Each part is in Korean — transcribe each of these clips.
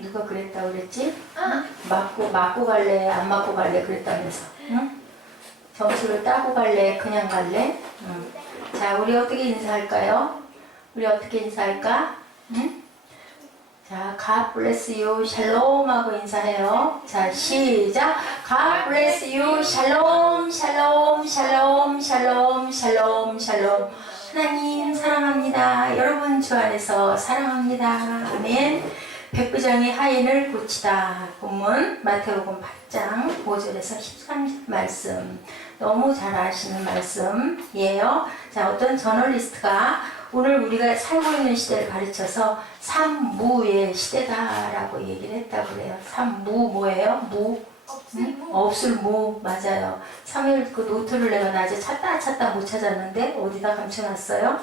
누가 그랬다고 그랬지? 맞고 갈래? 안 맞고 갈래? 그랬다면서. 응? 점수를 따고 갈래? 그냥 갈래? 응. 자, 우리 어떻게 인사할까요? 우리 어떻게 인사할까? 응? 자, God bless you, shalom 하고 인사해요. 자, 시작. God bless you, shalom, shalom, shalom, shalom, shalom, shalom. 하나님 사랑합니다. 여러분 주 안에서 사랑합니다. 아멘. 백부장이 하인을 고치다. 본문 마태복음 8장 5절에서 13절 말씀. 너무 잘 아시는 말씀이에요. 자, 어떤 저널리스트가 오늘 우리가 살고 있는 시대를 가르쳐서 삼무의 시대다라고 얘기를 했다고 그래요. 삼무 뭐예요? 무? 없을 무. 맞아요. 3일 그 노트를 내가 낮에 찾다 못 찾았는데 어디다 감춰놨어요?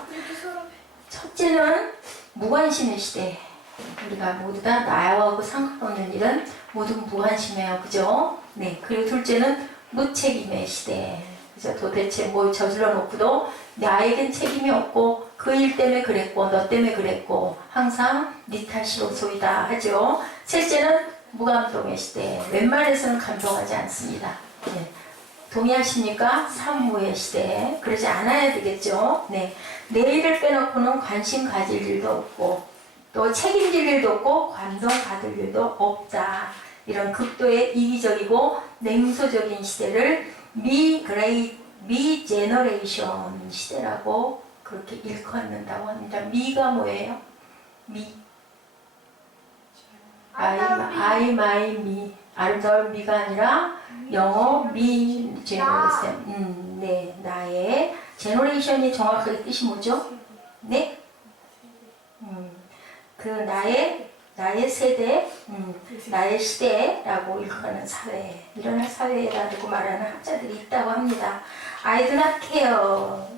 첫째는 무관심의 시대. 우리가 모두 다 나하고 상관없는 일은 모두 무관심해요. 그죠? 네. 그리고 둘째는 무책임의 시대. 그죠? 도대체 뭘 저질러 놓고도 나에겐 책임이 없고 그 일 때문에 그랬고 너 때문에 그랬고 항상 네 탓이로 소이다 하죠. 셋째는 무감동의 시대. 웬만해서는 감동하지 않습니다. 네. 동의하십니까? 삼무의 시대. 그러지 않아야 되겠죠. 네. 내일을 빼놓고는 관심 가질 일도 없고 또 책임질 일도 없고 감동 받을 일도 없다. 이런 극도의 이기적이고 냉소적인 시대를 미 제너레이션 시대라고 그렇게 일컫는다고 합니다. 미가 뭐예요? 미. I, my, me. 아름다운 미가 아니라 영어 미 제너레이션. 네, 나의 제너레이션이 정확하게 뜻이 뭐죠? 네? 그 나의 세대, 나의 시대라고 일컫는 사회, 일어날 사회라고 말하는 학자들이 있다고 합니다. I do not care.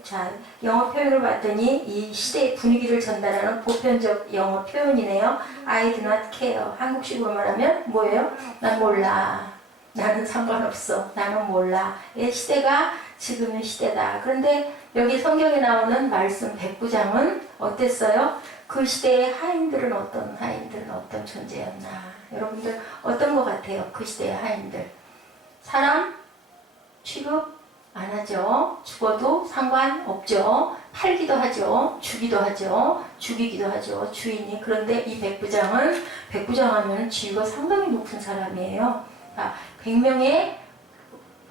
자, 영어 표현을 봤더니 이 시대의 분위기를 전달하는 보편적 영어 표현이네요. I do not care. 한국식으로 말하면 뭐예요? 난 몰라. 나는 상관없어. 나는 몰라. 이 시대가 지금의 시대다. 그런데 여기 성경에 나오는 말씀 백부장은 어땠어요? 그 시대의 하인들은 어떤 존재였나? 여러분들 어떤 것 같아요? 그 시대의 하인들. 사람 취급 안 하죠. 죽어도 상관없죠. 팔기도 하죠. 주기도 하죠. 죽이기도 하죠. 주인이. 그런데 이 백부장 하면 지위가 상당히 높은 사람이에요. 100명의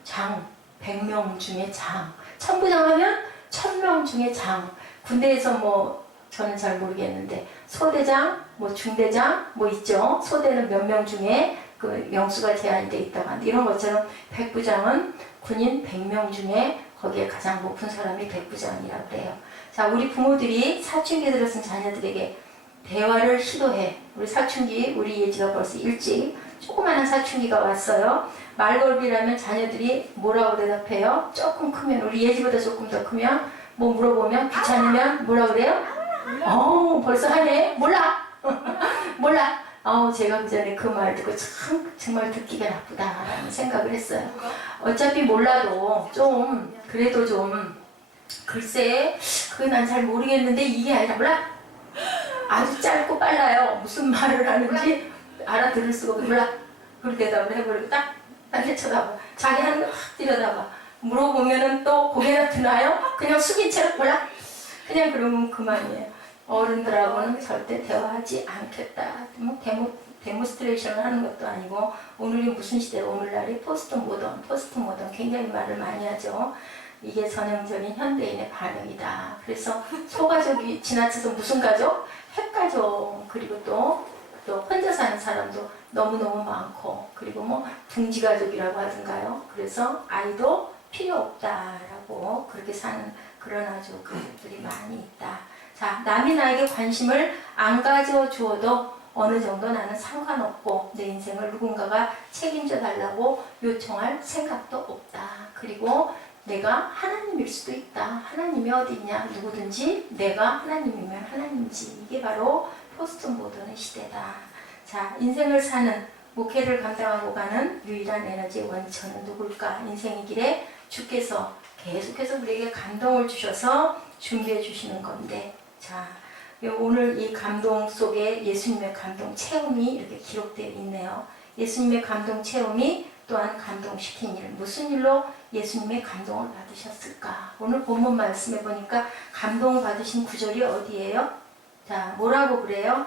장, 100명 중에 장. 천부장 하면 1000명 중에 장. 군대에서 뭐 저는 잘 모르겠는데 소대장, 뭐 중대장 뭐 있죠. 소대는 몇 명 중에 그 명수가 제한이 돼 있다고 하는데 이런 것처럼 백부장은 군인 100명 중에 거기에 가장 높은 사람이 백부장이라고 그래요. 자, 우리 부모들이 사춘기 들었은 자녀들에게 대화를 시도해. 우리 사춘기, 우리 예지가 벌써 일찍 조그마한 사춘기가 왔어요. 말걸비라면 자녀들이 뭐라고 대답해요? 조금 크면, 우리 예지보다 조금 더 크면 뭐 물어보면 귀찮으면 뭐라 그래요? 벌써 하네? 몰라! 몰라! 제가 그 전에 그 말 듣고 정말 듣기가 나쁘다라는 생각을 했어요. 어차피 몰라도 그래도 글쎄, 그게 난 잘 모르겠는데 이게 아니라 몰라! 아주 짧고 빨라요. 무슨 말을 하는지 알아들을 수가 없고 몰라! 그렇게 대답을 해버리고 딱 쳐다봐. 자기 하는 거 확 들여다봐. 물어보면은 또 고개가 드나요? 그냥 숙인 채로 몰라! 그냥 그러면 그만이에요. 어른들하고는 절대 대화하지 않겠다. 뭐 데모스트레이션을 하는 것도 아니고 오늘이 무슨 시대예요? 오늘날이 포스트 모던 굉장히 말을 많이 하죠. 이게 전형적인 현대인의 반응이다. 그래서 소가족이 지나쳐서 무슨 가족? 핵가족. 그리고 또 혼자 사는 사람도 너무너무 많고 그리고 뭐 둥지가족이라고 하던가요. 그래서 아이도 필요 없다라고 그렇게 사는 그런 아주 가족들이 많이 있다. 자, 남이 나에게 관심을 안 가져주어도 어느 정도 나는 상관없고 내 인생을 누군가가 책임져 달라고 요청할 생각도 없다. 그리고 내가 하나님일 수도 있다. 하나님이 어디 있냐? 누구든지 내가 하나님이면 하나님이지. 이게 바로 포스트 모던의 시대다. 자, 인생을 사는 목회를 감당하고 가는 유일한 에너지의 원천은 누굴까? 인생의 길에 주께서 계속해서 우리에게 감동을 주셔서 준비해 주시는 건데 자, 오늘 이 감동 속에 예수님의 감동 체험이 이렇게 기록되어 있네요. 예수님의 감동 체험이 또한 감동시킨 일, 무슨 일로 예수님의 감동을 받으셨을까? 오늘 본문 말씀에 보니까 감동 받으신 구절이 어디예요? 자, 뭐라고 그래요?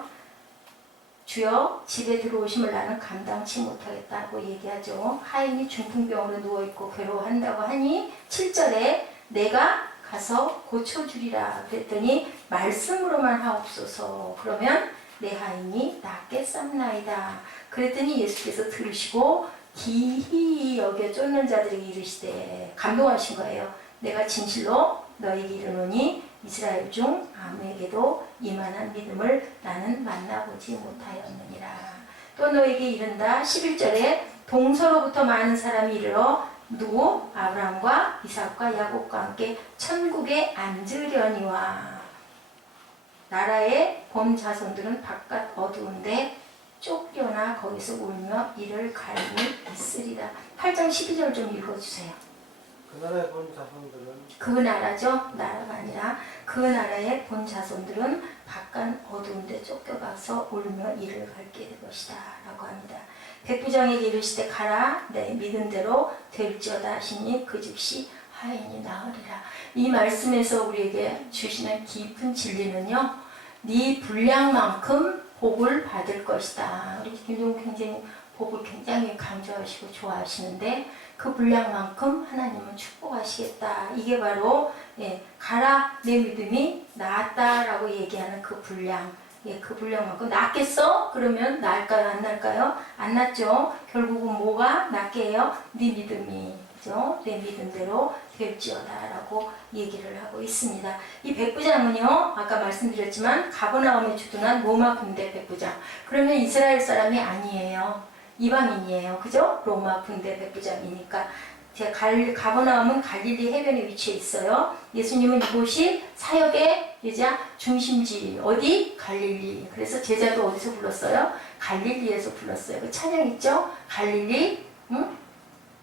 주여 집에 들어오심을 나는 감당치 못하겠다고 얘기하죠. 하인이 중풍병으로 누워있고 괴로워한다고 하니 7절에 내가 가서 고쳐주리라 그랬더니 말씀으로만 하옵소서. 그러면 내 하인이 낫겠삼나이다. 그랬더니 예수께서 들으시고 기히 여겨 쫓는 자들에게 이르시되, 감동하신 거예요. 내가 진실로 너에게 이르노니 이스라엘 중 아무에게도 이만한 믿음을 나는 만나보지 못하였느니라. 또 너에게 이른다. 11절에 동서로부터 많은 사람이 이르러 누구? 아브라함과 이삭과 야곱과 함께 천국에 앉으려니와. 나라의 본 자손들은 바깥 어두운데 쫓겨나 거기서 울며 이를 갈미 있으리라. 8장 12절 좀 읽어주세요. 그 나라의 본 자손들은, 그 나라죠. 나라가 아니라 그 나라의 본 자손들은 바깥 어두운데 쫓겨가서 울며 이를 갈게 될 것이다 라고 합니다. 백부장에게 이르시되 가라 내 믿은 대로 될지어다 하시니 그 즉시 하인이 나으리라. 이 말씀에서 우리에게 주시는 깊은 진리는요, 네 분량만큼 복을 받을 것이다. 우리 김종국 굉장히 복을 굉장히 강조하시고 좋아하시는데 그 분량만큼 하나님은 축복하시겠다. 이게 바로 가라 내 믿음이 나았다라고 얘기하는 그 분량. 그 분량만큼 낫겠어? 그러면 나을까요? 안 나을까요? 안 낫죠. 결국은 뭐가 낫게 해요? 네 믿음이, 그죠? 내 믿음대로 될지어다라고 얘기를 하고 있습니다. 이 백부장은요, 아까 말씀드렸지만 가버나움에 주둔한 로마 군대 백부장. 그러면 이스라엘 사람이 아니에요. 이방인이에요. 그죠? 로마 군대 백부장이니까. 가버나움은 갈릴리 해변에 위치해 있어요. 예수님은 이곳이 사역의 중심지. 어디? 갈릴리. 그래서 제자도 어디서 불렀어요? 갈릴리에서 불렀어요. 그 찬양 있죠? 갈릴리,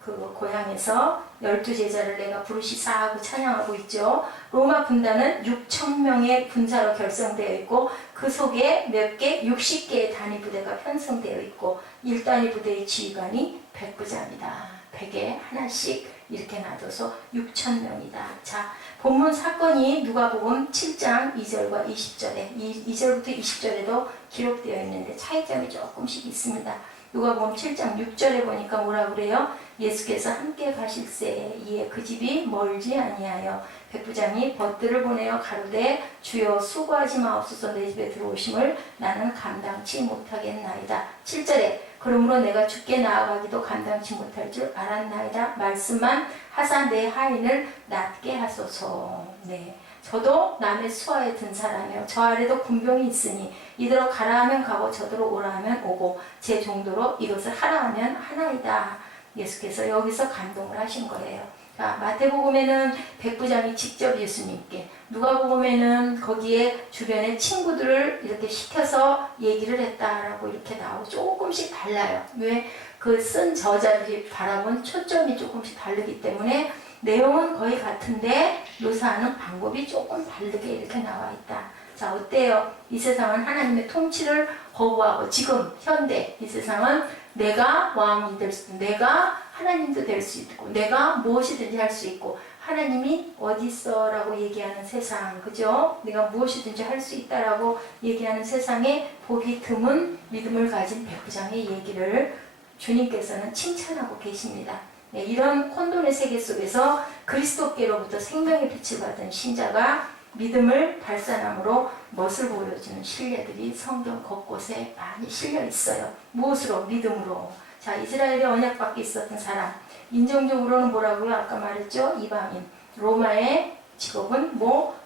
그 고향에서 12제자를 내가 부르시사 하고 찬양하고 있죠. 로마 군단은 6,000명의 군사로 결성되어 있고 그 속에 몇 개? 60개의 단위 부대가 편성되어 있고 1단위 부대의 지휘관이 백부장이다. 100에 하나씩 이렇게 놔둬서 6,000명이다. 자, 본문 사건이 누가복음 7장 2절과 20절에 2절부터 20절에도 기록되어 있는데 차이점이 조금씩 있습니다. 누가복음 7장 6절에 보니까 뭐라 그래요? 예수께서 함께 가실새 이에 그 집이 멀지 아니하여 백부장이 벗들을 보내어 가로되 주여 수고하지 마옵소서 내 집에 들어오심을 나는 감당치 못하겠나이다. 7절에 그러므로 내가 주께 나아가기도 감당치 못할 줄 알았나이다. 말씀만 하사 내 하인을 낫게 하소서. 네, 저도 남의 수하에 든 사람이요 저 아래도 군병이 있으니 이대로 가라 하면 가고 저대로 오라 하면 오고 제 정도로 이것을 하라 하면 하나이다. 예수께서 여기서 감동을 하신 거예요. 자, 마태복음에는 백부장이 직접 예수님께, 누가복음에는 거기에 주변에 친구들을 이렇게 시켜서 얘기를 했다라고 이렇게 나오고 조금씩 달라요. 왜? 그 쓴 저자들이 바라본 초점이 조금씩 다르기 때문에 내용은 거의 같은데 묘사하는 방법이 조금 다르게 이렇게 나와 있다. 자, 어때요? 이 세상은 하나님의 통치를 거부하고 지금 현대 이 세상은 내가 왕이 될 수 있고 내가 하나님도 될 수 있고 내가 무엇이든지 할 수 있고 하나님이 어디 있어? 라고 얘기하는 세상, 그죠? 내가 무엇이든지 할 수 있다라고 얘기하는 세상에 보기 드문 믿음을 가진 백부장의 얘기를 주님께서는 칭찬하고 계십니다. 네, 이런 혼돈의 세계 속에서 그리스도께로부터 생명의 빛을 받은 신자가 믿음을 발산함으로 멋을 보여주는 신뢰들이 성경 곳곳에 많이 실려 있어요. 무엇으로? 믿음으로. 자, 이스라엘의 언약 밖에 있었던 사람. 인종적으로는 뭐라고요? 아까 말했죠? 이방인. 로마의 직업은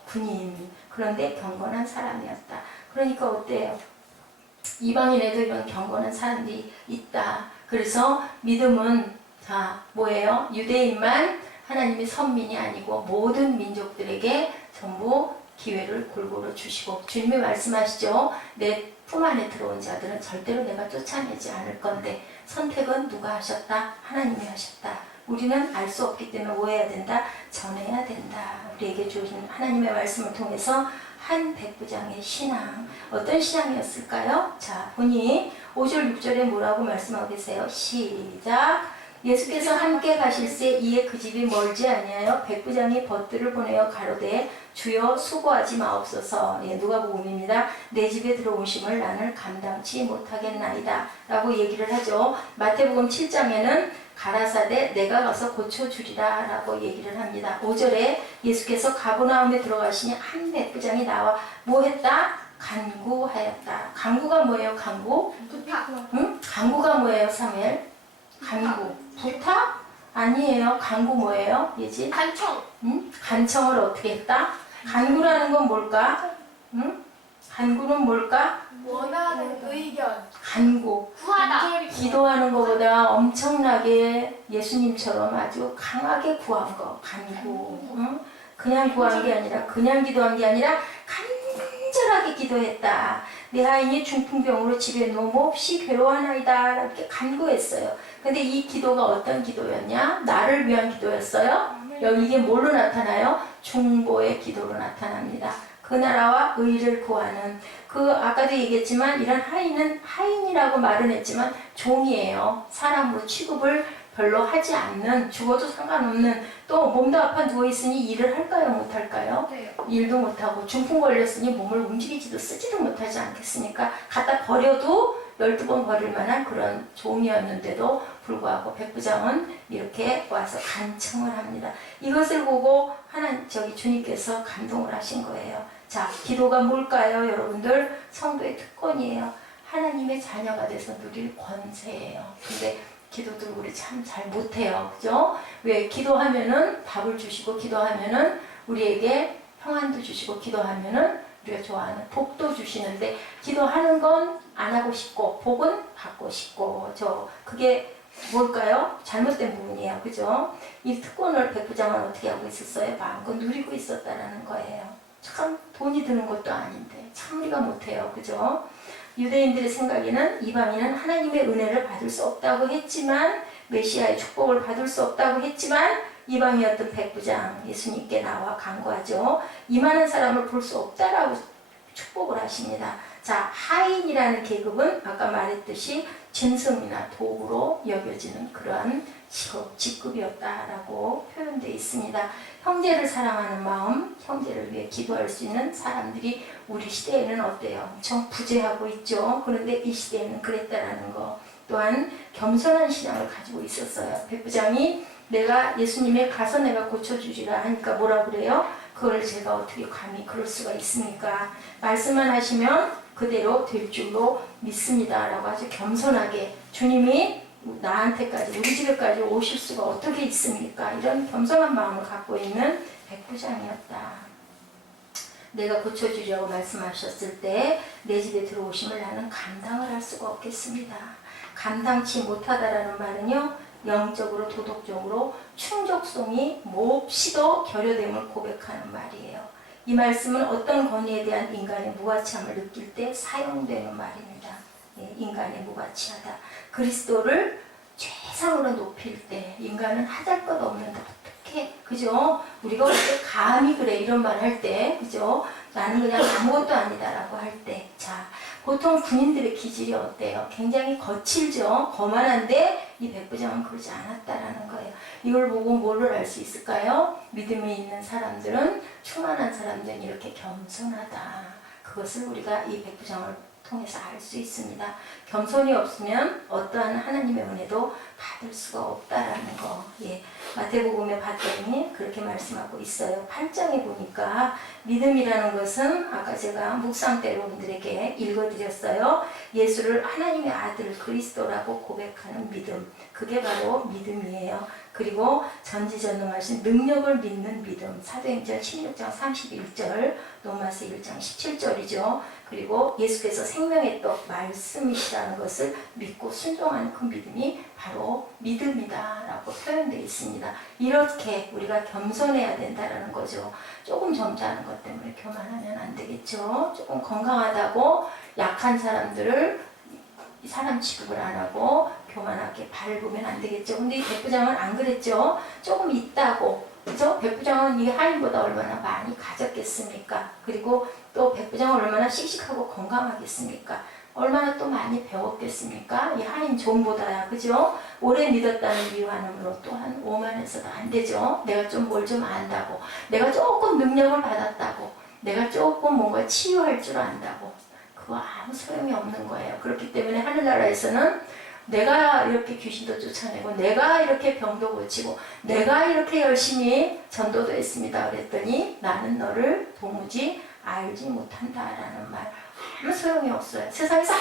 군인. 그런데 경건한 사람이었다. 그러니까 어때요? 이방인에도 이런 경건한 사람들이 있다. 그래서 믿음은 뭐예요? 유대인만 하나님의 선민이 아니고 모든 민족들에게 전부 기회를 골고루 주시고 주님이 말씀하시죠. 내 품 안에 들어온 자들은 절대로 내가 쫓아내지 않을 건데 선택은 누가 하셨다? 하나님이 하셨다. 우리는 알 수 없기 때문에 뭐 해야 된다? 전해야 된다. 우리에게 주신 하나님의 말씀을 통해서 한 백부장의 신앙. 어떤 신앙이었을까요? 자, 보니 5절 6절에 뭐라고 말씀하고 계세요? 시작. 예수께서 함께 가실새 이에 그 집이 멀지 아니하여 백부장이 벗들을 보내어 가로되 주여 수고하지 마옵소서. 예, 누가복음입니다. 내 집에 들어오심을 나는 감당치 못하겠나이다 라고 얘기를 하죠. 마태복음 7장에는 가라사대 내가 가서 고쳐주리라 라고 얘기를 합니다. 5절에 예수께서 가버나움에 들어가시니 한 백부장이 나와 뭐 했다? 간구하였다. 간구가 뭐예요? 간구? 응? 간구가 뭐예요? 사무엘? 간구. 부탁? 아니에요. 간구 뭐예요? 예지? 간청. 응? 간청을 어떻게 했다? 간구라는 건 뭘까? 응? 간구는 뭘까? 원하는 의견. 간구. 구하다. 기도하는 것보다 엄청나게 예수님처럼 아주 강하게 구한 거. 간구. 응? 그냥 구한 게 아니라 그냥 기도한 게 아니라 간절하게 기도했다. 내 아이니 중풍병으로 집에 누워 몹시 괴로워하나이다. 이렇게 간구했어요. 근데 이 기도가 어떤 기도였냐? 나를 위한 기도였어요. 여기 이게 뭘로 나타나요? 중보의 기도로 나타납니다. 그 나라와 의를 구하는 그 아까도 얘기했지만 이런 하인은 하인이라고 말은 했지만 종이에요. 사람으로 취급을 별로 하지 않는 죽어도 상관없는 또 몸도 아파 누워있으니 일을 할까요? 못할까요? 네. 일도 못하고 중풍 걸렸으니 몸을 움직이지도 쓰지도 못하지 않겠습니까? 갖다 버려도 12번 버릴 만한 그런 종이었는데도 불구하고 백부장은 이렇게 와서 간청을 합니다. 이것을 보고 주님께서 감동을 하신 거예요. 자, 기도가 뭘까요? 여러분들 성도의 특권이에요. 하나님의 자녀가 돼서 누릴 권세예요. 근데 기도도 우리 참 잘 못해요. 그죠? 왜? 기도하면은 답을 주시고 기도하면은 우리에게 평안도 주시고 기도하면은 우리가 좋아하는 복도 주시는데 기도하는 건 안 하고 싶고 복은 받고 싶고 그게 뭘까요? 잘못된 부분이에요. 그죠? 이 특권을 백부장은 어떻게 하고 있었어요? 마음껏 누리고 있었다라는 거예요. 참 돈이 드는 것도 아닌데 참 우리가 못해요. 그죠? 유대인들의 생각에는 이방인은 하나님의 은혜를 받을 수 없다고 했지만 메시아의 축복을 받을 수 없다고 했지만 이방이었던 백부장 예수님께 나와 간구하죠. 이만한 사람을 볼 수 없다라고 축복을 하십니다. 자, 하인이라는 계급은 아까 말했듯이 짐승이나 도구로 여겨지는 그러한 직급이었다라고 표현되어 있습니다. 형제를 사랑하는 마음, 형제를 위해 기도할 수 있는 사람들이 우리 시대에는 어때요? 엄청 부재하고 있죠. 그런데 이 시대에는 그랬다라는 거. 또한 겸손한 신앙을 가지고 있었어요. 백부장이 내가 예수님의 가서 내가 고쳐주리라 하니까 뭐라 그래요? 그걸 제가 어떻게 감히 그럴 수가 있습니까? 말씀만 하시면 그대로 될 줄로 믿습니다. 라고 아주 겸손하게 주님이 나한테까지 우리 집에까지 오실 수가 어떻게 있습니까? 이런 겸손한 마음을 갖고 있는 백부장이었다. 내가 고쳐주려고 말씀하셨을 때 내 집에 들어오심을 나는 감당을 할 수가 없겠습니다. 감당치 못하다라는 말은요. 영적으로 도덕적으로 충족성이 몹시도 결여됨을 고백하는 말이에요. 이 말씀은 어떤 권위에 대한 인간의 무가치함을 느낄 때 사용되는 말입니다. 예, 인간의 무가치하다. 그리스도를 최상으로 높일 때 인간은 하잘 것 없는데 어떻게 그죠? 우리가 어떻게 감히 그래 이런 말 할 때 그죠? 나는 그냥 아무것도 아니다라고 할 때 자 보통 군인들의 기질이 어때요? 굉장히 거칠죠? 거만한데 이 백부장은 그러지 않았다라는 거예요. 이걸 보고 뭐를 알 수 있을까요? 믿음이 있는 사람들은 충만한 사람들은 이렇게 겸손하다. 그것을 우리가 이 백부장을 통해서 알 수 있습니다. 겸손이 없으면 어떠한 하나님의 은혜도 받을 수가 없다라는 거. 예. 마태복음에 봤더니 그렇게 말씀하고 있어요. 8장에 보니까 믿음이라는 것은 아까 제가 묵상 때 여러분들에게 읽어드렸어요. 예수를 하나님의 아들 그리스도라고 고백하는 믿음. 그게 바로 믿음이에요. 그리고 전지전능하신 능력을 믿는 믿음. 사도행전 16장 31절, 로마서 1장 17절이죠. 그리고 예수께서 생명의 떡 말씀이시라는 것을 믿고 순종하는 그 믿음이 바로 믿음이다 라고 표현되어 있습니다. 이렇게 우리가 겸손해야 된다는 거죠. 조금 점잖은 것 때문에 교만하면 안 되겠죠. 조금 건강하다고 약한 사람들을 사람 취급을 안 하고 교만하게 밟으면 안 되겠죠. 근데 이 백부장은 안 그랬죠. 조금 있다고. 그죠? 백부장은 이 하인보다 얼마나 많이 가졌겠습니까? 그리고 또 백부장은 얼마나 씩씩하고 건강하겠습니까? 얼마나 또 많이 배웠겠습니까? 이 하인 종보다야. 그죠? 오래 믿었다는 이유 하나로 또한 오만해서도 안 되죠. 내가 좀 뭘 좀 안다고. 내가 조금 능력을 받았다고. 내가 조금 뭔가 치유할 줄 안다고. 그거 아무 소용이 없는 거예요. 그렇기 때문에 하늘나라에서는 내가 이렇게 귀신도 쫓아내고 내가 이렇게 병도 고치고 내가 이렇게 열심히 전도도 했습니다. 그랬더니 나는 너를 도무지 알지 못한다라는 말 아무 소용이 없어요. 세상에서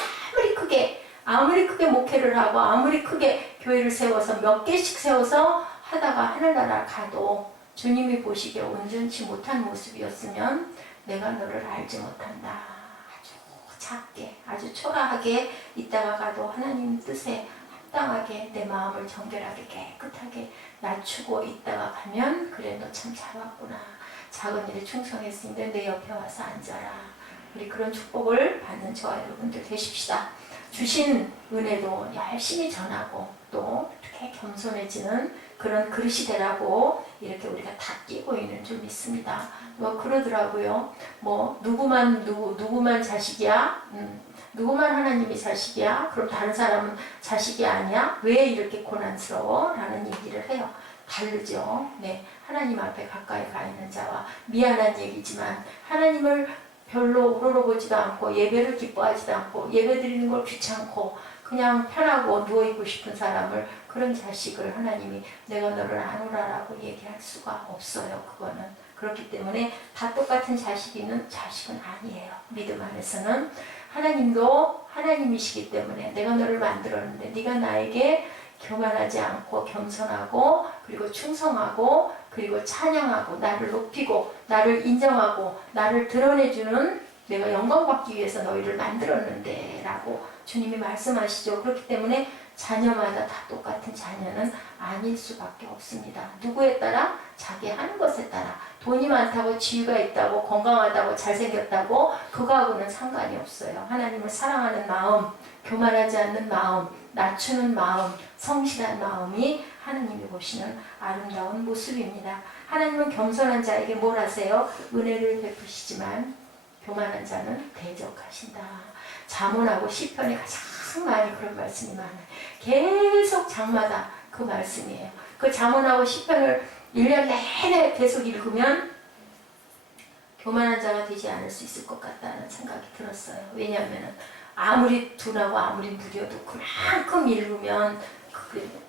아무리 크게 목회를 하고 아무리 크게 교회를 세워서 몇 개씩 세워서 하다가 하늘나라 가도 주님이 보시기에 온전치 못한 모습이었으면 내가 너를 알지 못한다. 아주 작게 아주 초라하게 있다가 가도 하나님 뜻에 합당하게 내 마음을 정결하게 깨끗하게 낮추고 있다가 가면 그래 너 참 잘 왔구나. 작은 일에 충성했으니까 내 옆에 와서 앉아라. 우리 그런 축복을 받는 저와 여러분들 되십시다. 주신 은혜도 열심히 전하고 또 이렇게 겸손해지는 그런 그릇이 되라고 이렇게 우리가 다 끼고 있는 줄 믿습니다. 뭐 그러더라고요. 뭐 누구만 자식이야? 누구만 하나님이 자식이야? 그럼 다른 사람은 자식이 아니야? 왜 이렇게 고난스러워? 라는 얘기를 해요. 다르죠. 네, 하나님 앞에 가까이 가 있는 자와 미안한 얘기지만 하나님을 별로 우러러보지도 않고 예배를 기뻐하지도 않고 예배 드리는 걸 귀찮고 그냥 편하고 누워있고 싶은 사람을 그런 자식을 하나님이 내가 너를 아노라라고 얘기할 수가 없어요. 그거는. 그렇기 때문에 다 똑같은 자식은 아니에요. 믿음 안에서는 하나님도 하나님이시기 때문에 내가 너를 만들었는데 네가 나에게 교만하지 않고 겸손하고 그리고 충성하고 그리고 찬양하고 나를 높이고 나를 인정하고 나를 드러내주는 내가 영광받기 위해서 너희를 만들었는데 라고 주님이 말씀하시죠. 그렇기 때문에 자녀마다 다 똑같은 자녀는 아닐 수밖에 없습니다. 누구에 따라? 자기 하는 것에 따라. 돈이 많다고 지위가 있다고 건강하다고 잘생겼다고 그거하고는 상관이 없어요. 하나님을 사랑하는 마음, 교만하지 않는 마음, 낮추는 마음, 성실한 마음이 하나님이 보시는 아름다운 모습입니다. 하나님은 겸손한 자에게 뭘 하세요? 은혜를 베푸시지만 교만한 자는 대적하신다. 잠언하고 시편에 가장 많이 그런 말씀이 많아요. 계속 장마다 그 말씀이에요. 그 잠언하고 시편을 1년 내내 계속 읽으면 교만한 자가 되지 않을 수 있을 것 같다는 생각이 들었어요. 왜냐하면 아무리 둔하고 아무리 무뎌도 그만큼 읽으면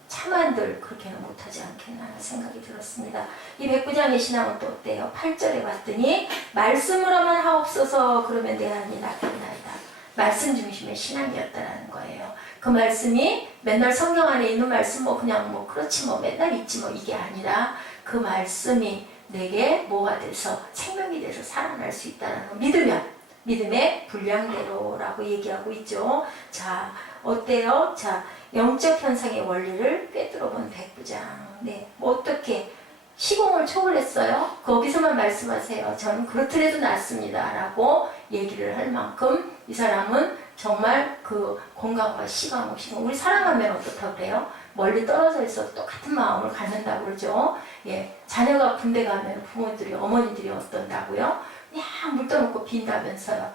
참한들 그렇게는 못하지 않겠나 하는 생각이 들었습니다. 이 백부장의 신앙은 또 어때요? 8절에 봤더니 말씀으로만 하옵소서 그러면 내 안이 낫겠나이다. 말씀 중심의 신앙이었다라는 거예요. 그 말씀이 맨날 성경 안에 있는 말씀 그냥 그렇지 맨날 있지 이게 아니라 그 말씀이 내게 뭐가 돼서 생명이 돼서 살아날 수 있다는 거 믿으면 믿음의 분량대로라고 얘기하고 있죠. 자, 어때요? 자, 영적 현상의 원리를 꿰뚫어 본 백부장. 네, 어떻게 시공을 초월했어요? 거기서만 말씀하세요. 저는 그렇더라도 낫습니다. 라고 얘기를 할 만큼 이 사람은 정말 그 공감과 시간 우리 사랑하면 어떻다고 그래요? 멀리 떨어져 있어도 똑같은 마음을 갖는다고 그러죠. 예, 자녀가 군대 가면 부모들이 어머니들이 어떤다고요? 그냥 물 떠놓고 빈다면서요.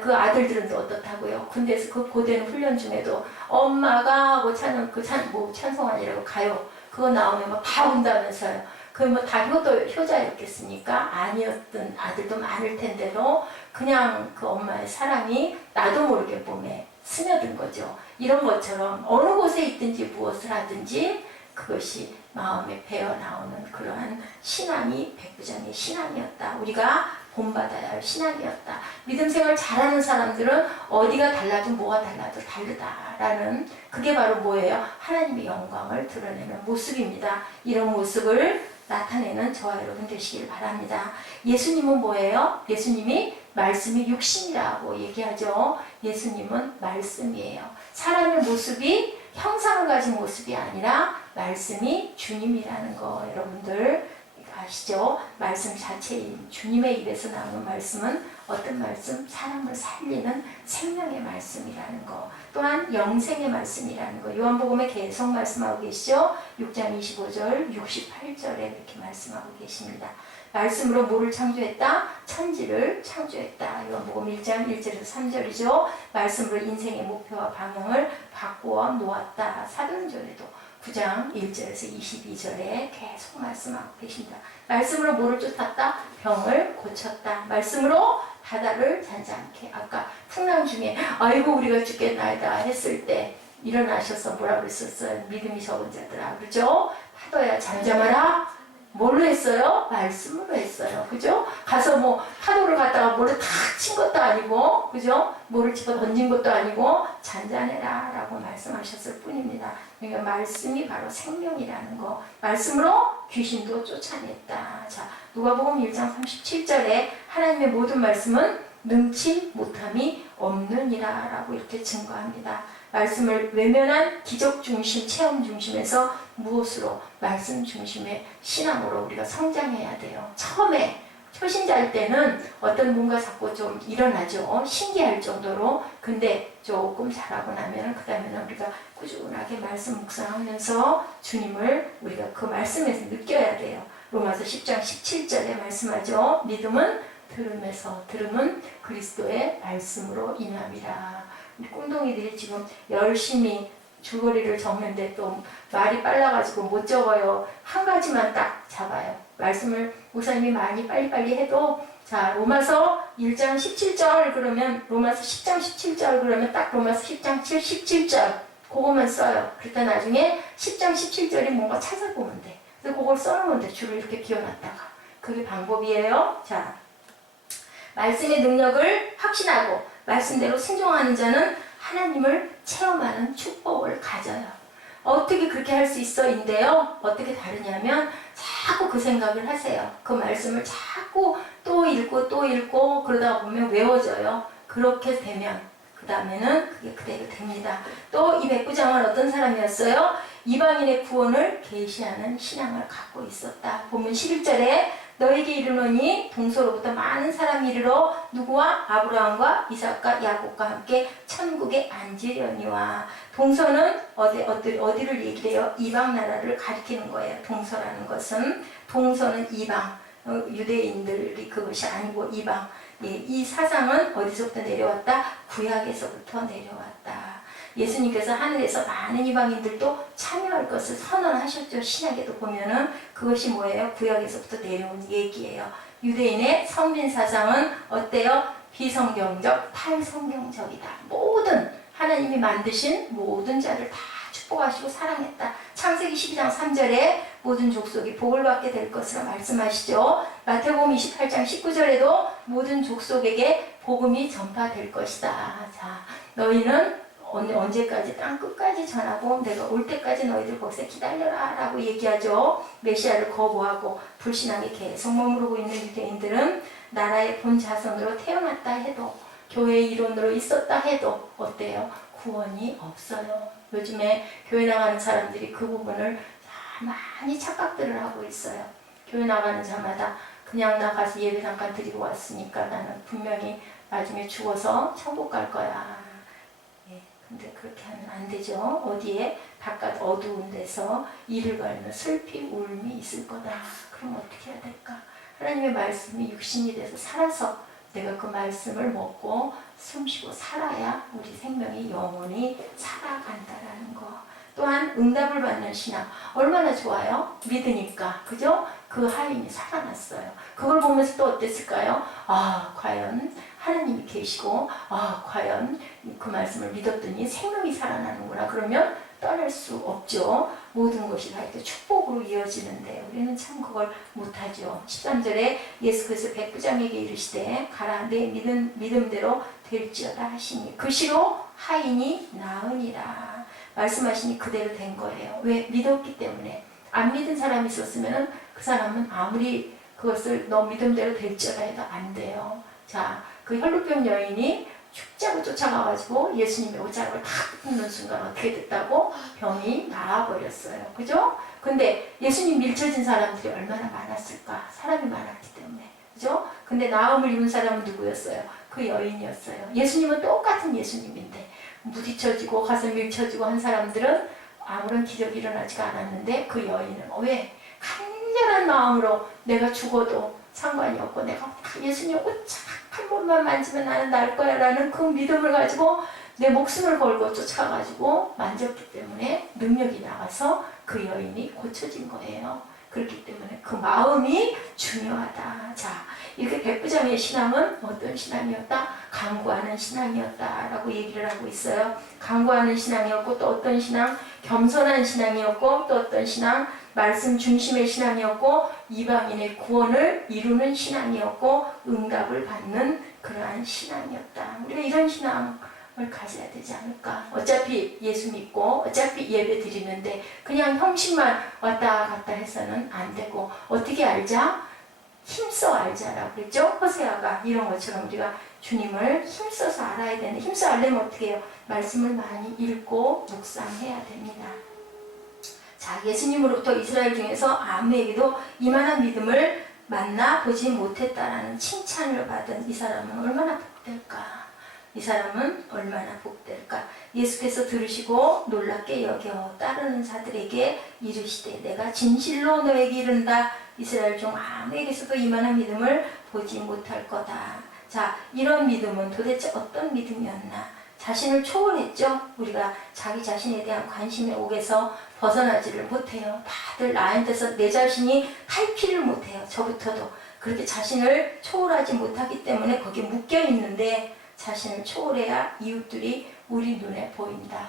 그 아들들은 또 어떻다고요? 군대에서 그 고된 훈련 중에도 엄마가 하고 찬송아니라고 가요. 그거 나오면 다 운다면서요. 그럼 다 효자였겠습니까? 아니었던 아들도 많을 텐데도 그냥 그 엄마의 사랑이 나도 모르게 몸에 스며든 거죠. 이런 것처럼 어느 곳에 있든지 무엇을 하든지 그것이 마음에 배어나오는 그러한 신앙이 백부장의 신앙이었다. 우리가 본받아야 할 신앙이었다. 믿음 생활 잘하는 사람들은 어디가 달라도 뭐가 달라도 다르다라는 그게 바로 뭐예요? 하나님의 영광을 드러내는 모습입니다. 이런 모습을 나타내는 저와 여러분 되시길 바랍니다. 예수님은 뭐예요? 예수님이 말씀이 육신이라고 얘기하죠. 예수님은 말씀이에요. 사람의 모습이 형상을 가진 모습이 아니라 말씀이 주님이라는 거 여러분들 아시죠? 말씀 자체인 주님의 입에서 나오는 말씀은 어떤 말씀? 사람을 살리는 생명의 말씀이라는 거. 또한 영생의 말씀이라는 거. 요한복음에 계속 말씀하고 계시죠. 6장 25절, 68절에 이렇게 말씀하고 계십니다. 말씀으로 뭐를 창조했다? 천지를 창조했다. 요한복음 1장 1절에서 3절이죠. 말씀으로 인생의 목표와 방향을 바꾸어 놓았다. 사도행전에도 9장 1절에서 22절에 계속 말씀하고 계십니다. 말씀으로 뭐를 쫓았다? 병을 고쳤다. 말씀으로 바다를 잔잔케. 아까 풍랑 중에 아이고 우리가 죽겠나이다 했을 때 일어나셔서 뭐라고 그랬었어요? 믿음이 적은 자들아. 그죠? 파도야 잠잠하라. 뭘로 했어요? 말씀으로 했어요. 그죠? 가서 뭐 파도를 갖다가 뭐를 탁 친 것도 아니고, 그죠? 뭐를 집어 던진 것도 아니고 잔잔해라 라고 말씀하셨을 뿐입니다. 그러니까 말씀이 바로 생명이라는 거. 말씀으로 귀신도 쫓아냈다. 자, 누가복음 1장 37절에 하나님의 모든 말씀은 능치 못함이 없느니라 라고 이렇게 증거합니다. 말씀을 외면한 기적 중심, 체험 중심에서 무엇으로? 말씀 중심의 신앙으로 우리가 성장해야 돼요. 처음에 초신자일 때는 어떤 뭔가 자꾸 좀 일어나죠. 신기할 정도로. 근데 조금 잘하고 나면 그 다음에는 우리가 꾸준하게 말씀 묵상하면서 주님을 우리가 그 말씀에서 느껴야 돼요. 로마서 10장 17절에 말씀하죠. 믿음은 들음에서, 들음은 그리스도의 말씀으로 인함이라. 우리 꿍둥이들이 지금 열심히 줄거리를 적는데 또 말이 빨라가지고 못 적어요. 한 가지만 딱 잡아요. 말씀을 목사님이 많이 빨리빨리 해도, 자, 로마서 1장 17절 그러면, 로마서 10장 17절 그러면 딱 로마서 10장 17절 그것만 써요. 그러다 나중에 10장 17절이 뭔가 찾아보면 돼. 그래서 그걸 써놓으면 돼. 줄을 이렇게 비워놨다가. 그게 방법이에요. 자, 말씀의 능력을 확신하고 말씀대로 순종하는 자는 하나님을 체험하는 축복을 가져요. 어떻게 그렇게 할 수 있어인데요. 어떻게 다르냐면 자꾸 그 생각을 하세요. 그 말씀을 자꾸 또 읽고 또 읽고 그러다 보면 외워져요. 그렇게 되면 그 다음에는 그게 그대로 됩니다. 또 이 백부장은 어떤 사람이었어요? 이방인의 구원을 계시하는 신앙을 갖고 있었다. 본문 11절에 너에게 이르노니 동서로부터 많은 사람이 이르러 누구와? 아브라함과 이삭과 야곱과 함께 천국에 앉으려니와. 동서는 어디를 얘기해요? 이방 나라를 가리키는 거예요. 동서라는 것은. 동서는 이방, 유대인들이 그것이 아니고 이방. 예, 이 사상은 어디서부터 내려왔다? 구약에서부터 내려왔다. 예수님께서 하늘에서 많은 이방인들도 참여할 것을 선언하셨죠. 신약에도 보면은 그것이 뭐예요? 구약에서부터 내려온 얘기예요. 유대인의 성민 사상은 어때요? 비성경적, 탈성경적이다. 모든 하나님이 만드신 모든 자를 다 축복하시고 사랑했다. 창세기 12장 3절에 모든 족속이 복을 받게 될 것으로 말씀하시죠. 마태복음 28장 19절에도 모든 족속에게 복음이 전파될 것이다. 자, 너희는 언제까지 땅 끝까지 전하고 내가 올 때까지 너희들 거기서 기다려라 라고 얘기하죠. 메시아를 거부하고 불신앙에 계속 머무르고 있는 유대인들은 나라의 본 자손으로 태어났다 해도 교회의 일원으로 있었다 해도 어때요? 구원이 없어요. 요즘에 교회 나가는 사람들이 그 부분을 많이 착각들을 하고 있어요. 교회 나가는 자마다 그냥 나가서 예배 잠깐 드리고 왔으니까 나는 분명히 나중에 죽어서 천국 갈 거야. 근데 그렇게 하면 안 되죠. 어디에? 바깥 어두운 데서 이를 갈면 슬피 울음이 있을 거다. 그럼 어떻게 해야 될까? 하나님의 말씀이 육신이 돼서 살아서 내가 그 말씀을 먹고 숨쉬고 살아야 우리 생명이 영원히 살아간다라는 거. 또한 응답을 받는 신앙. 얼마나 좋아요? 믿으니까. 그죠? 그 하인이 살아났어요. 그걸 보면서 또 어땠을까요? 아, 과연 하나님이 계시고, 아, 과연 그 말씀을 믿었더니 생명이 살아나는구나. 그러면 떠날 수 없죠. 모든 것이 다 이렇게 축복으로 이어지는데 우리는 참 그걸 못하죠. 13절에 예수께서 백부장에게 이르시되 가라 내 믿음대로 될지어다 하시니 그 시로 하인이 나으니라. 말씀하시니 그대로 된 거예요. 왜? 믿었기 때문에. 안 믿은 사람이 있었으면 그 사람은 아무리 그것을 너 믿음대로 될지어다 해도 안 돼요. 자, 그 혈루병 여인이 축자고 쫓아가가지고 예수님의 옷자락을 탁 뜯는 순간 어떻게 됐다고? 병이 나아버렸어요. 그죠? 근데 예수님 밀쳐진 사람들이 얼마나 많았을까? 사람이 많았기 때문에. 그죠? 근데 나음을 입은 사람은 누구였어요? 그 여인이었어요. 예수님은 똑같은 예수님인데 부딪혀지고 가슴 밀쳐지고 한 사람들은 아무런 기적이 일어나지가 않았는데 그 여인은 왜? 간절한 마음으로 내가 죽어도 상관이 없고 내가 예수님 오직 한 번만 만지면 나는 날 거야 라는 그 믿음을 가지고 내 목숨을 걸고 쫓아가지고 만졌기 때문에 능력이 나가서 그 여인이 고쳐진 거예요. 그렇기 때문에 그 마음이 중요하다. 자, 이렇게 백부장의 신앙은 어떤 신앙이었다? 간구하는 신앙이었다라고 얘기를 하고 있어요. 간구하는 신앙이었고 또 어떤 신앙? 겸손한 신앙이었고 또 어떤 신앙? 말씀 중심의 신앙이었고 이방인의 구원을 이루는 신앙이었고 응답을 받는 그러한 신앙이었다. 우리가 이런 신앙을 가져야 되지 않을까? 어차피 예수 믿고 어차피 예배 드리는데 그냥 형식만 왔다 갔다 해서는 안 되고 어떻게 알자? 힘써 알자라고 그랬죠? 호세아가 이런 것처럼 우리가 주님을 힘써서 알아야 되는데 힘써 알려면 어떻게 해요? 말씀을 많이 읽고 묵상해야 됩니다. 자, 예수님으로부터 이스라엘 중에서 아무에게도 이만한 믿음을 만나보지 못했다라는 칭찬을 받은 이 사람은 얼마나 복될까? 이 사람은 얼마나 복될까? 예수께서 들으시고 놀랍게 여겨 따르는 자들에게 이르시되 내가 진실로 너에게 이른다. 이스라엘 중 아무에게서도 이만한 믿음을 보지 못할 거다. 자, 이런 믿음은 도대체 어떤 믿음이었나? 자신을 초월했죠. 우리가 자기 자신에 대한 관심의 옥에서 벗어나지를 못해요. 다들 나한테서 내 자신이 탈피를 못해요. 저부터도 그렇게 자신을 초월하지 못하기 때문에 거기에 묶여 있는데 자신을 초월해야 이웃들이 우리 눈에 보인다.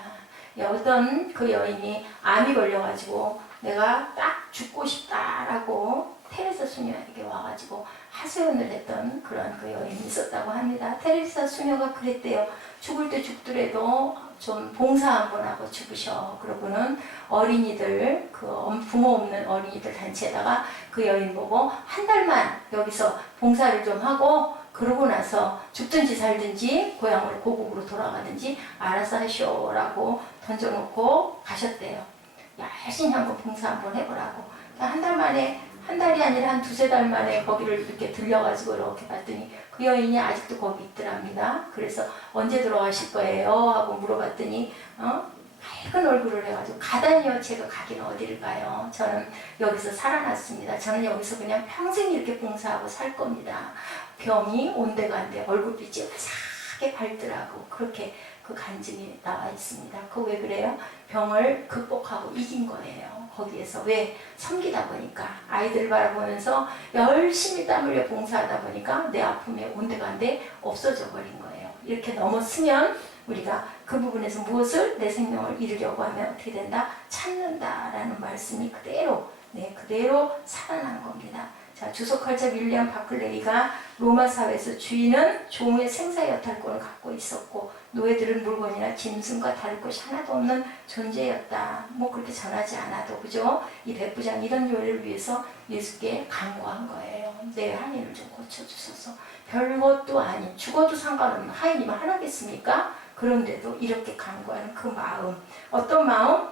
어떤 그 여인이 암이 걸려가지고 내가 딱 죽고 싶다라고 테레사 수녀에게 와가지고 하소연을 했던 그런 그 여인이 있었다고 합니다. 테레사 수녀가 그랬대요. 죽을 때 죽더라도 좀 봉사 한번 하고 죽으셔. 그러고는 어린이들, 그 부모 없는 어린이들 단체에다가 그 여인 보고 한 달만 여기서 봉사를 좀 하고 그러고 나서 죽든지 살든지 고향으로 고국으로 돌아가든지 알아서 하시오라고 던져놓고 가셨대요. 열심히 한번 봉사 한번 해보라고. 한 달 만에, 한 달이 아니라 한 두세 달 만에 거기를 이렇게 들려가지고 이렇게 봤더니 그 여인이 아직도 거기 있더랍니다. 그래서 언제 들어가실 거예요? 하고 물어봤더니 밝은 얼굴을 해가지고 가다니요. 제가 가기는 어디를 가요? 저는 여기서 살아났습니다. 저는 여기서 그냥 평생 이렇게 봉사하고 살 겁니다. 병이 온데간데 얼굴빛이 화사하게 밝더라고. 그렇게 그 간증이 나와 있습니다. 그거 왜 그래요? 병을 극복하고 이긴 거예요. 거기에서 왜? 섬기다 보니까 아이들 바라보면서 열심히 땀 흘려 봉사하다 보니까 내 아픔이 온데간데 없어져 버린 거예요. 이렇게 넘었으면 우리가 그 부분에서 무엇을 내 생명을 이루려고 하면 어떻게 된다? 찾는다라는 말씀이 그대로 살아난 겁니다. 자, 주석학자 윌리엄 바클레이가 로마 사회에서 주인은 종의 생사 여탈권을 갖고 있었고 노예들은 물건이나 짐승과 다를 것이 하나도 없는 존재였다. 뭐 그렇게 전하지 않아도 그죠? 이 백부장 이런 요리를 위해서 예수께 간구한 거예요. 내 한인을 좀 고쳐주소서. 별것도 아닌 죽어도 상관없는 하인이면 하나겠습니까? 그런데도 이렇게 간구하는 그 마음, 어떤 마음?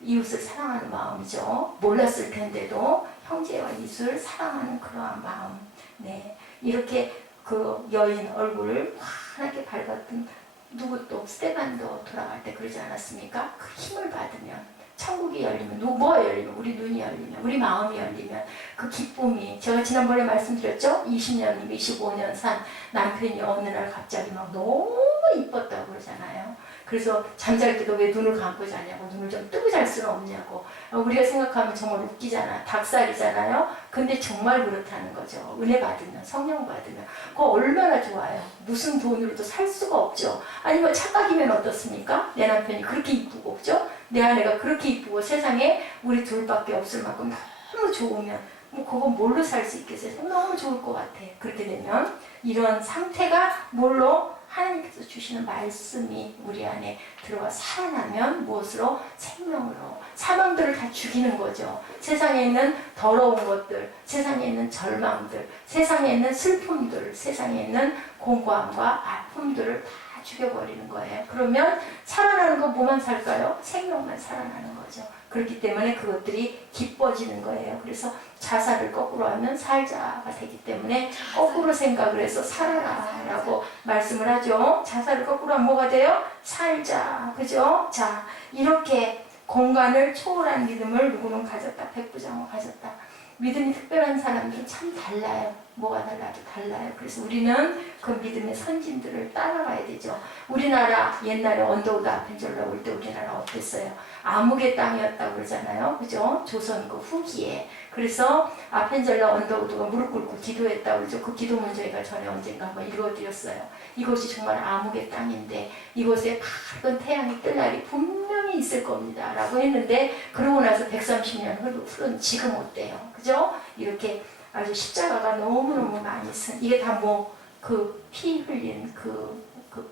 이웃을 사랑하는 마음이죠. 몰랐을 텐데도 형제와 이웃을 사랑하는 그러한 마음. 네, 이렇게 그 여인 얼굴을 환하게 밝았던 누구 또 스테반도 돌아갈 때 그러지 않았습니까? 그 힘을 받으면 천국이 열리면 뭐가 열리면 우리 눈이 열리면 우리 마음이 열리면 그 기쁨이 제가 지난번에 말씀드렸죠? 20년, 25년 산 남편이 어느 날 갑자기 막 너무 이뻤다고 그러잖아요. 그래서 잠잘 때도 왜 눈을 감고 자냐고 눈을 좀 뜨고 잘 수는 없냐고 우리가 생각하면 정말 웃기잖아. 닭살이잖아요. 근데 정말 그렇다는 거죠. 은혜 받으면 성령 받으면 그거 얼마나 좋아요. 무슨 돈으로도 살 수가 없죠. 아니면 착각이면 어떻습니까? 내 남편이 그렇게 이쁘고 그죠? 내 아내가 그렇게 이쁘고 세상에 우리 둘밖에 없을 만큼 너무 좋으면 뭐 그건 뭘로 살 수 있겠어요? 너무 좋을 것 같아. 그렇게 되면 이런 상태가 뭘로? 하나님께서 주시는 말씀이 우리 안에 들어와 살아나면 무엇으로? 생명으로. 사망들을 다 죽이는 거죠. 세상에 있는 더러운 것들, 세상에 있는 절망들, 세상에 있는 슬픔들, 세상에 있는 공고함과 아픔들을 다 죽여버리는 거예요. 그러면 살아나는 건 뭐만 살까요? 생명만 살아나는 거죠. 그렇기 때문에 그것들이 기뻐지는 거예요. 그래서 자살을 거꾸로 하면 살자가 되기 때문에 거꾸로 생각을 해서 살아라라고 말씀을 하죠. 자살을 거꾸로 하면 뭐가 돼요? 살자. 그죠? 자, 이렇게 공간을 초월한 믿음을 누구는 가졌다. 백부장은 가졌다. 믿음이 특별한 사람들은 참 달라요. 뭐가 달라도 달라요. 그래서 우리는 그 믿음의 선진들을 따라가야 되죠. 우리나라 옛날에 언더우드 아펜젤러 올 때 우리나라 어땠어요? 암흑의 땅이었다고 그러잖아요. 그죠? 조선 그 후기에. 그래서 아펜젤러 언더우드가 무릎 꿇고 기도했다고 그러죠. 그 기도문 저희가 전에 언젠가 한번 읽어드렸어요. 이곳이 정말 암흑의 땅인데 이곳에 밝은 태양이 뜰 날이 분명히 있을 겁니다. 라고 했는데 그러고 나서 130년 흐른 지금 어때요? 그죠? 이렇게 아주 십자가가 너무너무 많이 쓴 이게 다 뭐 그 피 흘린 그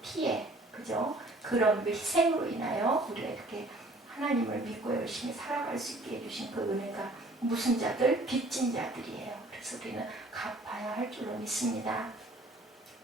피에 그죠? 그런 그 희생으로 인하여 우리가 이렇게 하나님을 믿고 열심히 살아갈 수 있게 해주신 그 은혜가 무슨 자들? 빚진 자들이에요. 그래서 우리는 갚아야 할 줄로 믿습니다.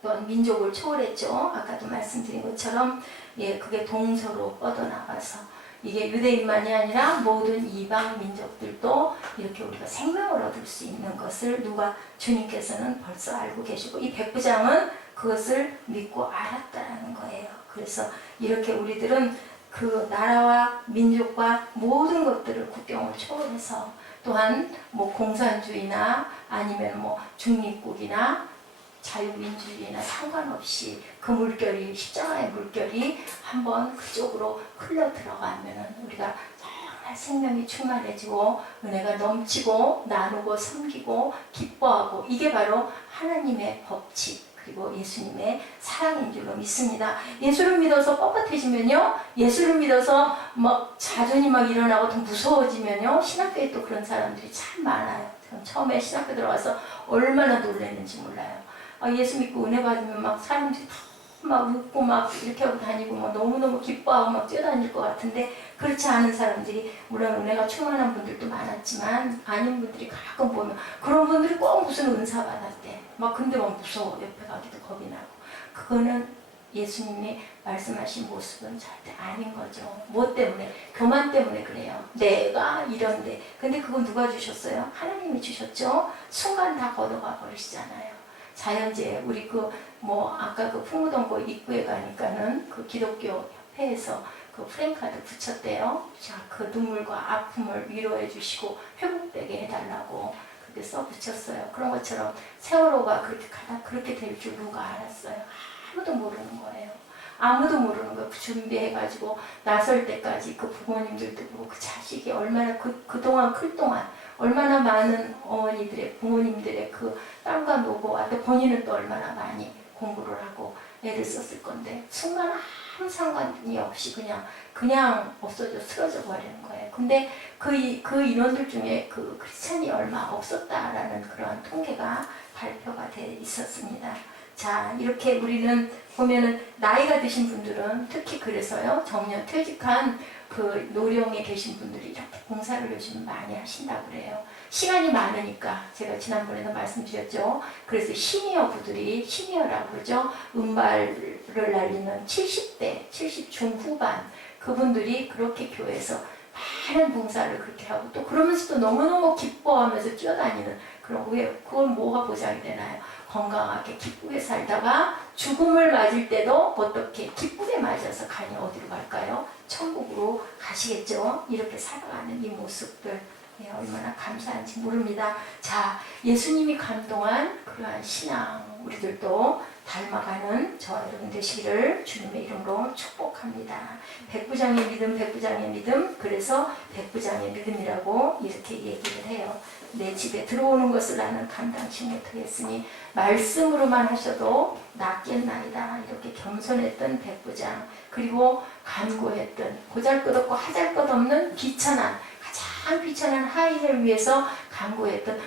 또한 민족을 초월했죠. 아까도 말씀드린 것처럼 예, 그게 동서로 뻗어나가서 이게 유대인만이 아니라 모든 이방 민족들도 이렇게 우리가 생명을 얻을 수 있는 것을 누가 주님께서는 벌써 알고 계시고 이 백부장은 그것을 믿고 알았다라는 거예요. 그래서 이렇게 우리들은 그 나라와 민족과 모든 것들을 국경을 초월해서 또한 뭐 공산주의나 아니면 뭐 중립국이나 자유민주주의나 상관없이 그 물결이 십자가의 물결이 한번 그쪽으로 흘러 들어가면은 우리가 정말 생명이 충만해지고 은혜가 넘치고 나누고 섬기고 기뻐하고 이게 바로 하나님의 법칙 그리고 예수님의 사랑인 줄로 믿습니다. 예수를 믿어서 뻣뻣해지면요, 예수를 믿어서 막 자존이 막 일어나고 더 무서워지면요, 신학교에 또 그런 사람들이 참 많아요. 처음에 신학교 들어가서 얼마나 놀랐는지 몰라요. 예수 믿고 은혜 받으면 막 사람들이 막 웃고 막 이렇게 하고 다니고 막 너무너무 기뻐하고 막 뛰어다닐 것 같은데 그렇지 않은 사람들이 물론 은혜가 충만한 분들도 많았지만 아닌 분들이 가끔 보면 그런 분들이 꼭 무슨 은사 받았대. 막 근데 막 무서워. 옆에 가기도 겁이 나고. 그거는 예수님이 말씀하신 모습은 절대 아닌 거죠. 뭐 때문에? 교만 때문에 그래요. 내가 이런데. 근데 그건 누가 주셨어요? 하나님이 주셨죠. 순간 다 걷어가 버리시잖아요. 자연재해 우리 아까 그 풍무동고 입구에 가니까는 그 기독교 협회에서 그 프랭카드 붙였대요. 자, 그 눈물과 아픔을 위로해 주시고 회복되게 해달라고 그렇게 써 붙였어요. 그런 것처럼 세월호가 그렇게 가다 그렇게 될 줄 누가 알았어요? 아무도 모르는 거예요. 아무도 모르는 거예요. 준비해가지고 나설 때까지 그 부모님들도 그렇고 그 자식이 얼마나 그동안 클 동안 얼마나 많은 어머니들의 부모님들의 그 땀과 노고와 또 본인은 또 얼마나 많이 공부를 하고 애를 썼을 건데 순간 아무 상관이 없이 그냥 없어져 쓰러져 버리는 거예요. 근데 그 인원들 중에 그 크리스찬이 얼마 없었다라는 그런 통계가 발표가 돼 있었습니다. 자, 이렇게 우리는 보면은 나이가 드신 분들은 특히 그래서요, 정년 퇴직한 그 노령에 계신 분들이 이렇게 봉사를 요즘 많이 하신다고 그래요. 시간이 많으니까 제가 지난번에도 말씀드렸죠. 그래서 시니어라고 그러죠. 음발을 날리는 70대, 70 중후반 그분들이 그렇게 교회에서 많은 봉사를 그렇게 하고 또 그러면서도 너무너무 기뻐하면서 뛰어다니는 그건 뭐가 보장이 되나요? 건강하게 기쁘게 살다가 죽음을 맞을 때도 어떻게 기쁘게 맞아서 가니 어디로 갈까요? 천국으로 가시겠죠. 이렇게 살아가는 이 모습들 얼마나 감사한지 모릅니다. 자, 예수님이 감동한 그러한 신앙 우리들도 닮아가는 저와 여러분 되시기를 주님의 이름으로 축복합니다. 백부장의 믿음, 그래서 백부장의 믿음이라고 이렇게 얘기를 해요. 내 집에 들어오는 것을 나는 감당치 못하겠으니 말씀으로만 하셔도 낫겠나이다. 이렇게 겸손했던 백부장, 그리고 간구했던 보잘것없고 하잘것없는 가장 비천한 하인을 위해서 간구했던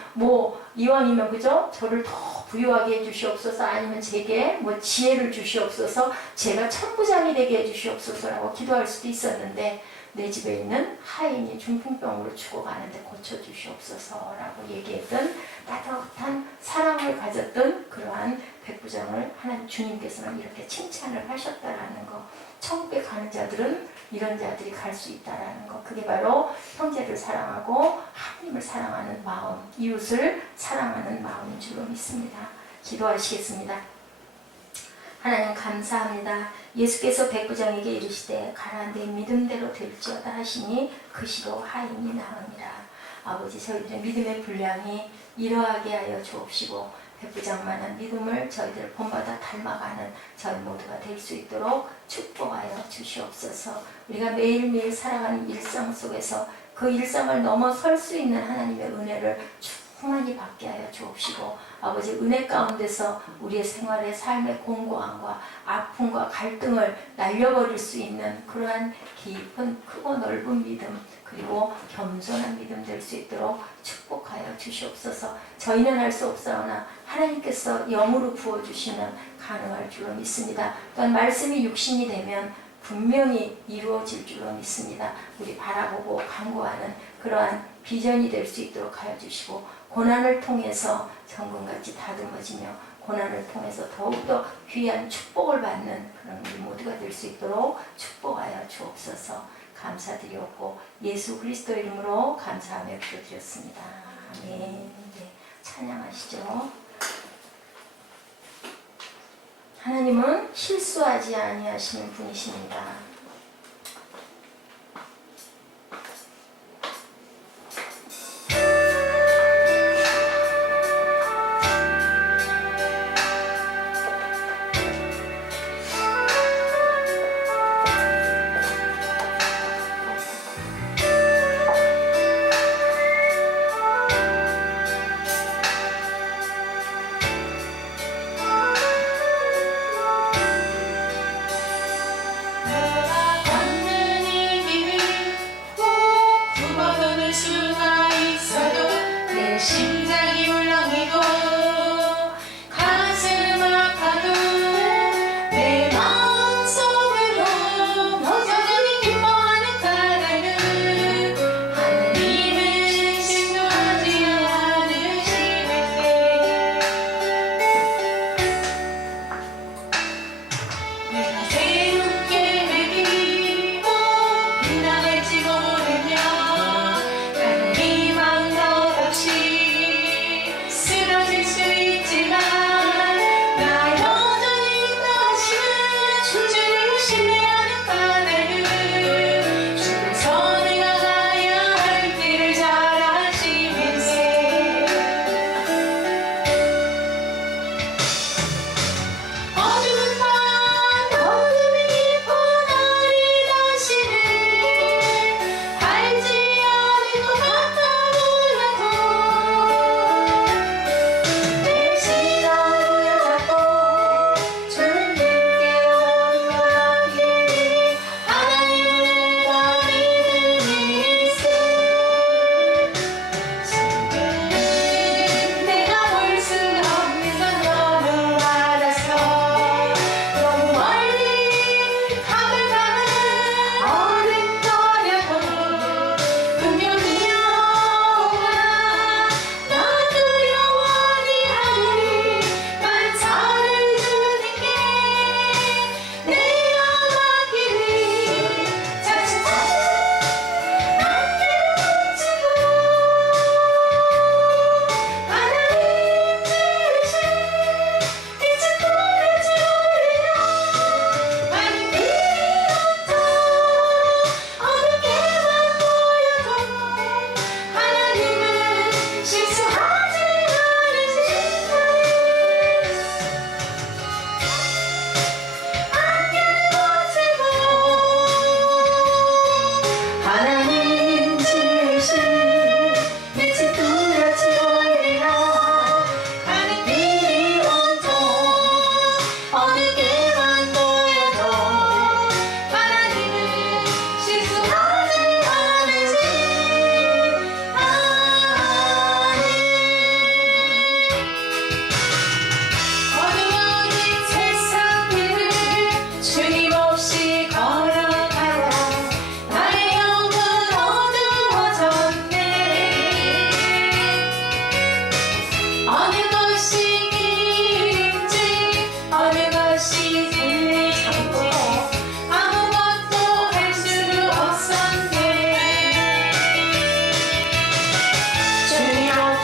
이왕이면 그죠? 저를 더 부유하게 해주시옵소서, 아니면 제게 뭐 지혜를 주시옵소서, 제가 천부장이 되게 해주시옵소서라고 기도할 수도 있었는데, 내 집에 있는 하인이 중풍병으로 죽어가는데 고쳐주시옵소서라고 얘기했던 따뜻한 사랑을 가졌던 그러한 백부장을 하나님 주님께서는 이렇게 칭찬을 하셨다라는 거. 천국에 가는 자들은 이런 자들이 갈 수 있다라는 거. 그게 바로 형제를 사랑하고 하나님을 사랑하는 마음, 이웃을 사랑하는 마음인 줄로 믿습니다. 기도하시겠습니다. 하나님 감사합니다. 예수께서 백부장에게 이르시되 가라 내 믿음대로 될지어다 하시니 그 시로 하인이 나으니라. 아버지, 저희들의 믿음의 분량이 이러하게 하여 주옵시고 백부장만한 믿음을 저희들 본받아 닮아가는 저희 모두가 될 수 있도록 축복하여 주시옵소서. 우리가 매일매일 살아가는 일상 속에서 그 일상을 넘어설 수 있는 하나님의 은혜를 충만히 받게 하여 주옵시고, 아버지 은혜 가운데서 우리의 생활의 삶의 공고함과 아픔과 갈등을 날려버릴 수 있는 그러한 깊은 크고 넓은 믿음, 그리고 겸손한 믿음 될 수 있도록 축복하여 주시옵소서. 저희는 할 수 없사오나 하나님께서 영으로 부어주시면 가능할 줄로 믿습니다. 또한 말씀이 육신이 되면 분명히 이루어질 줄로 믿습니다. 우리 바라보고 간구하는 그러한 비전이 될 수 있도록 하여 주시고, 고난을 통해서 정금같이 다듬어지며 고난을 통해서 더욱더 귀한 축복을 받는 그런 우리 모두가 될 수 있도록 축복하여 주옵소서. 감사드리옵고 예수 그리스도 이름으로 감사하며 기도드렸습니다. 아멘. 네, 찬양하시죠. 하나님은 실수하지 아니하시는 분이십니다.